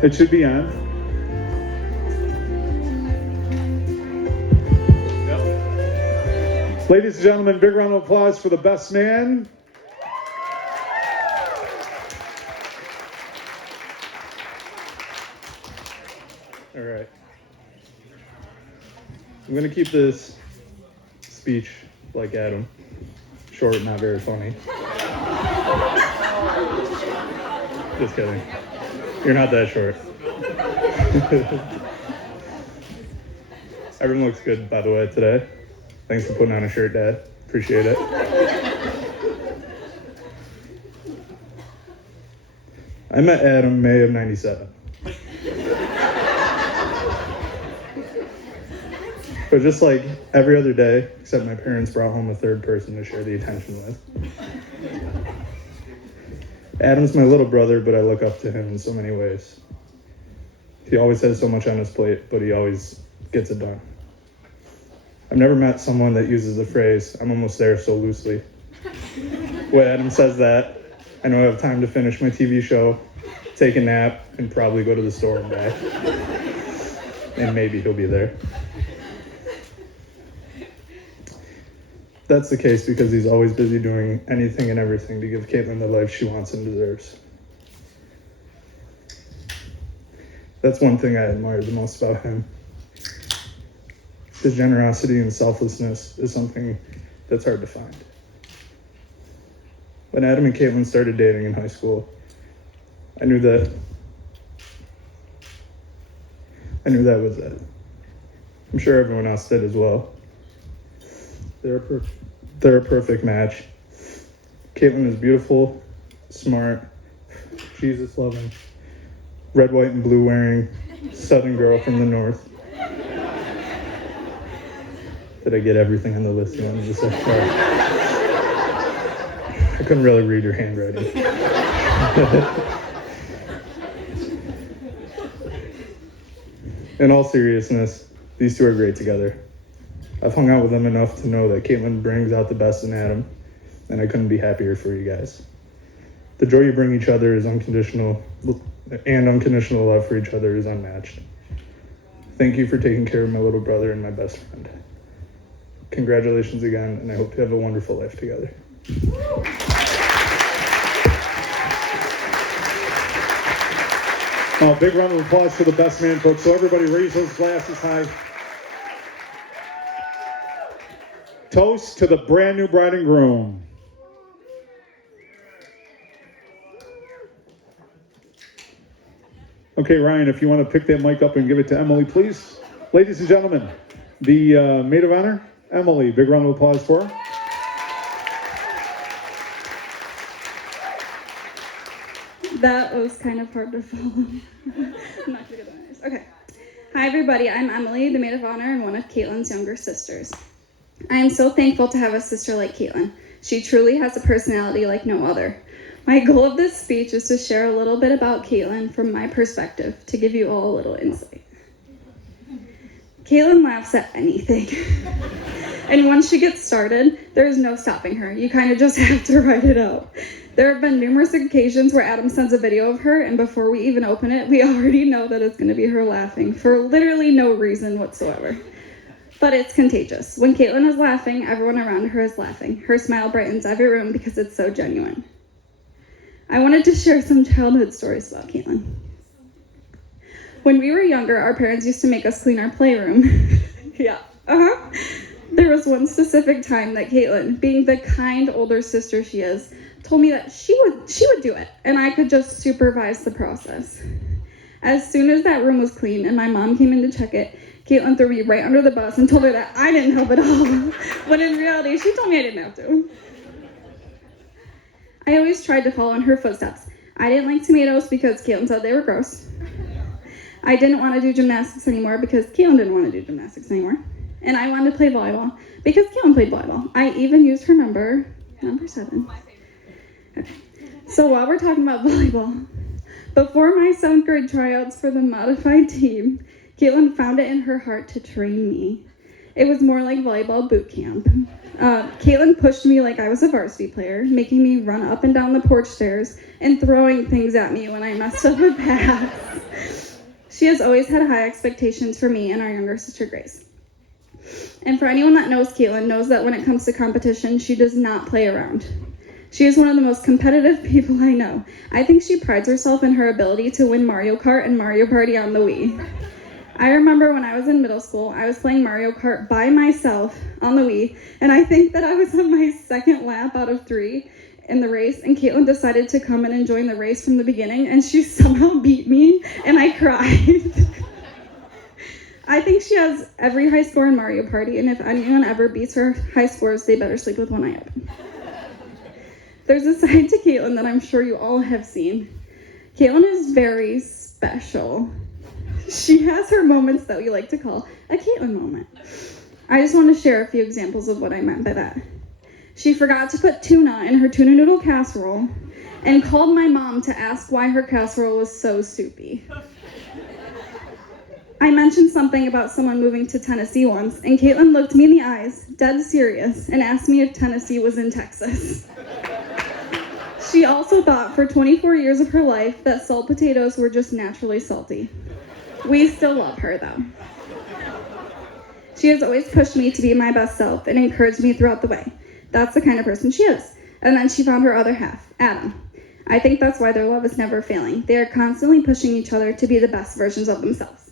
It should be on. Yep. Ladies and gentlemen, big round of applause for the best man. All right. I'm going to keep this speech like Adam. Short, not very funny. Just kidding. You're not that short. Everyone looks good, by the way, today. Thanks for putting on a shirt, Dad. Appreciate it. I met Adam May of '97. But just like every other day, except my parents brought home a third person to share the attention with. Adam's my little brother, but I look up to him in so many ways. He always has so much on his plate, but he always gets it done. I've never met someone that uses the phrase, "I'm almost there," so loosely. When Adam says that, I know I have time to finish my TV show, take a nap, and probably go to the store and back. And maybe he'll be there. That's the case because he's always busy doing anything and everything to give Caitlin the life she wants and deserves. That's one thing I admire the most about him. His generosity and selflessness is something that's hard to find. When Adam and Caitlin started dating in high school, I knew that was it. I'm sure everyone else did as well. They're a perfect match. Caitlin is beautiful, smart, Jesus-loving, red, white, and blue wearing Southern girl from the north. Did I get everything on the list you wanted to say? Sorry. I couldn't really read your handwriting. In all seriousness, these two are great together. I've hung out with them enough to know that Caitlin brings out the best in Adam, and I couldn't be happier for you guys. The joy you bring each other is unconditional, and unconditional love for each other is unmatched. Thank you for taking care of my little brother and my best friend. Congratulations again, and I hope you have a wonderful life together. Big round of applause for the best man, folks. So everybody raise those glasses high. Toast to the brand new bride and groom. Okay, Ryan, if you want to pick that mic up and give it to Emily, please. Ladies and gentlemen, the maid of honor, Emily. Big round of applause for her. That was kind of hard to follow. I'm not going to get that. Okay. Hi, everybody. I'm Emily, the maid of honor and one of Caitlin's younger sisters. I am so thankful to have a sister like Caitlin. She truly has a personality like no other. My goal of this speech is to share a little bit about Caitlin from my perspective, to give you all a little insight. Caitlin laughs at anything. And once she gets started, there's no stopping her. You kind of just have to write it out. There have been numerous occasions where Adam sends a video of her, and before we even open it, we already know that it's going to be her laughing for literally no reason whatsoever. But it's contagious. When Caitlin is laughing, everyone around her is laughing. Her smile brightens every room because it's so genuine. I wanted to share some childhood stories about Caitlin. When we were younger, our parents used to make us clean our playroom. There was one specific time that Caitlin, being the kind older sister she is, told me that she would do it, and I could just supervise the process. As soon as that room was clean and my mom came in to check it, Caitlin threw me right under the bus and told her that I didn't help at all, when in reality, she told me I didn't have to. I always tried to follow in her footsteps. I didn't like tomatoes because Caitlin said they were gross. I didn't want to do gymnastics anymore because Caitlin didn't want to do gymnastics anymore. And I wanted to play volleyball because Caitlin played volleyball. I even used her number 7. Okay. So while we're talking about volleyball, before my 7th grade tryouts for the modified team, Caitlin found it in her heart to train me. It was more like volleyball boot camp. Caitlin pushed me like I was a varsity player, making me run up and down the porch stairs and throwing things at me when I messed up a pass. She has always had high expectations for me and our younger sister, Grace. And for anyone that knows Caitlin knows that when it comes to competition, she does not play around. She is one of the most competitive people I know. I think she prides herself in her ability to win Mario Kart and Mario Party on the Wii. I remember when I was in middle school, I was playing Mario Kart by myself on the Wii, and I think that I was on my second lap out of 3 in the race, and Caitlin decided to come in and join the race from the beginning, and she somehow beat me, and I cried. I think she has every high score in Mario Party, and if anyone ever beats her high scores, they better sleep with one eye open. There's a side to Caitlin that I'm sure you all have seen. Caitlin is very special. She has her moments that we like to call a Caitlin moment. I just want to share a few examples of what I meant by that. She forgot to put tuna in her tuna noodle casserole and called my mom to ask why her casserole was so soupy. I mentioned something about someone moving to Tennessee once, and Caitlin looked me in the eyes, dead serious, and asked me if Tennessee was in Texas. She also thought for 24 years of her life that salt potatoes were just naturally salty. We still love her, though. She has always pushed me to be my best self and encouraged me throughout the way. That's the kind of person she is. And then she found her other half, Adam. I think that's why their love is never failing. They are constantly pushing each other to be the best versions of themselves.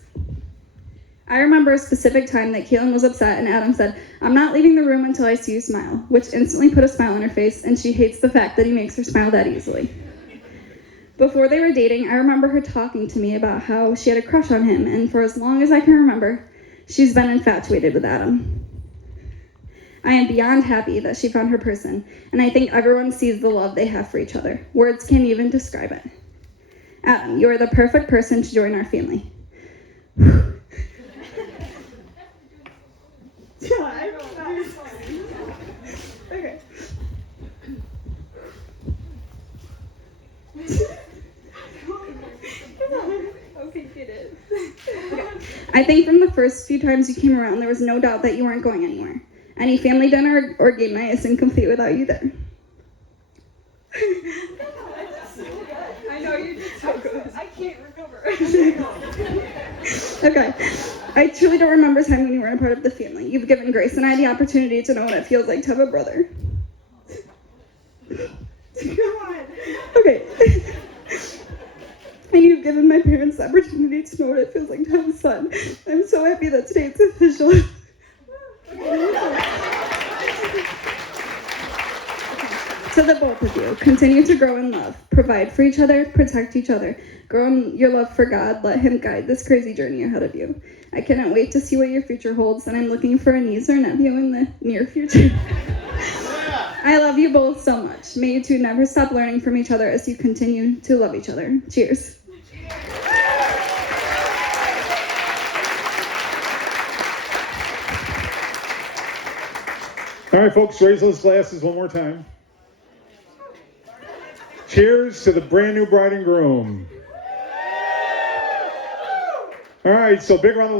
I remember a specific time that Caitlin was upset and Adam said, "I'm not leaving the room until I see you smile," which instantly put a smile on her face, and she hates the fact that he makes her smile that easily. Before they were dating, I remember her talking to me about how she had a crush on him, and for as long as I can remember, she's been infatuated with Adam. I am beyond happy that she found her person, and I think everyone sees the love they have for each other. Words can't even describe it. Adam, you are the perfect person to join our family. Okay. Okay, get it. Okay. I think from the first few times you came around, there was no doubt that you weren't going anywhere. Any family dinner or game night is incomplete without you there. I know you did so good. I can't recover. Okay. I truly don't remember a time when you weren't a part of the family. You've given Grace and I the opportunity to know what it feels like to have a brother. Come on. Okay. And you've given my parents the opportunity to know what it feels like to have a son. I'm so happy that today it's official. To the both of you, continue to grow in love, provide for each other, protect each other, grow in your love for God, let Him guide this crazy journey ahead of you. I cannot wait to see what your future holds, and I'm looking for a niece or nephew in the near future. I love you both so much. May you two never stop learning from each other as you continue to love each other. Cheers. All right, folks, raise those glasses one more time. Cheers to the brand new bride and groom. All right, so big round of